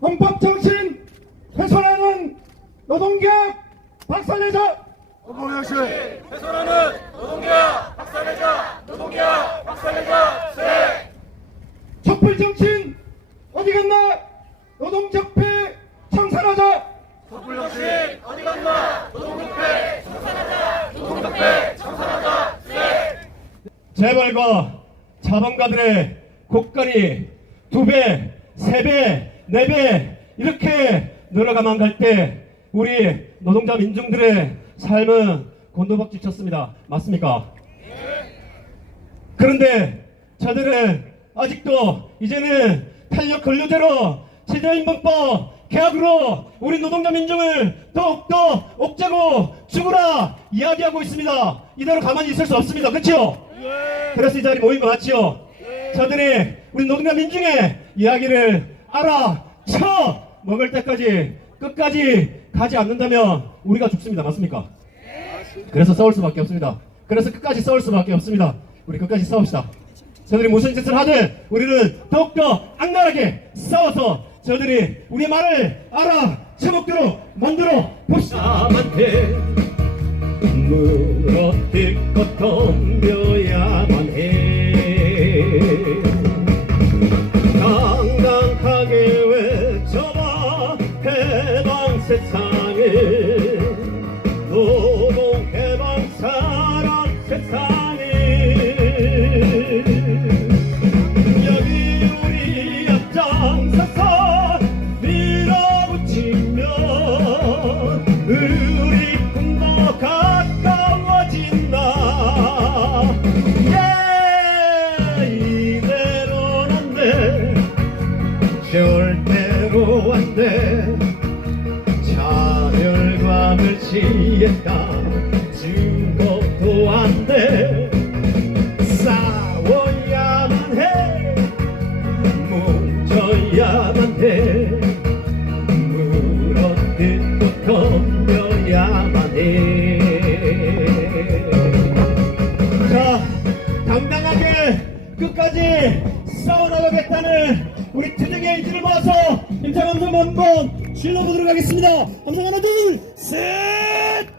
헌법정신 훼손하는 노동개혁 박살내자! 헌법정신 훼손하는 노동계약 박살내자! 노동계약 박살내자! 세 촛불정신 어디 갔나? 노동적폐 청산하자! 촛불정신 어디 갔나? 노동협회 청산하자! 노동협회 청산하자! 세 재벌과 자본가들의 곡간이 두 배, 세 배, 네배 이렇게 늘어가만 갈 때 우리 노동자 민중들의 삶은 곤두박질 쳤습니다. 맞습니까? 그런데 저들은 아직도 이제는 탄력 근로제로 최저임금법 계약으로 우리 노동자 민중을 더욱더 옥죄고 죽으라 이야기하고 있습니다. 이대로 가만히 있을 수 없습니다. 그렇죠? 그래서 이 자리 모인 거 맞지요? 저들이 우리 노동자 민중의 이야기를 알아쳐 먹을 때까지 끝까지 가지 않는다면 우리가 죽습니다. 맞습니까? 그래서 싸울 수밖에 없습니다. 그래서 끝까지 싸울 수밖에 없습니다. 우리 끝까지 싸웁시다. 저들이 무슨 짓을 하든 우리는 더욱더 악랄하게 싸워서 저들이 우리 말을 알아쳐먹도록 만들어 봅시다. 남한테 물어뜯고 덤벼야만 해 세상을 노동 해방 사랑 세상을 여기 우리 앞장서서 밀어붙이면 우리 꿈도 가까워진다. 예 이대로는 안돼 절대로 안돼 지했다 증거도 안돼. 싸워야만 해. 뭉쳐야만 해. 물어뜯고 덤벼야만 해. 자, 당당하게 끝까지 싸워나가겠다는 우리 투쟁의 의지를 모아서 임창 함성 한번 질러보도록 하겠습니다. 함성 하나, 둘, 셋!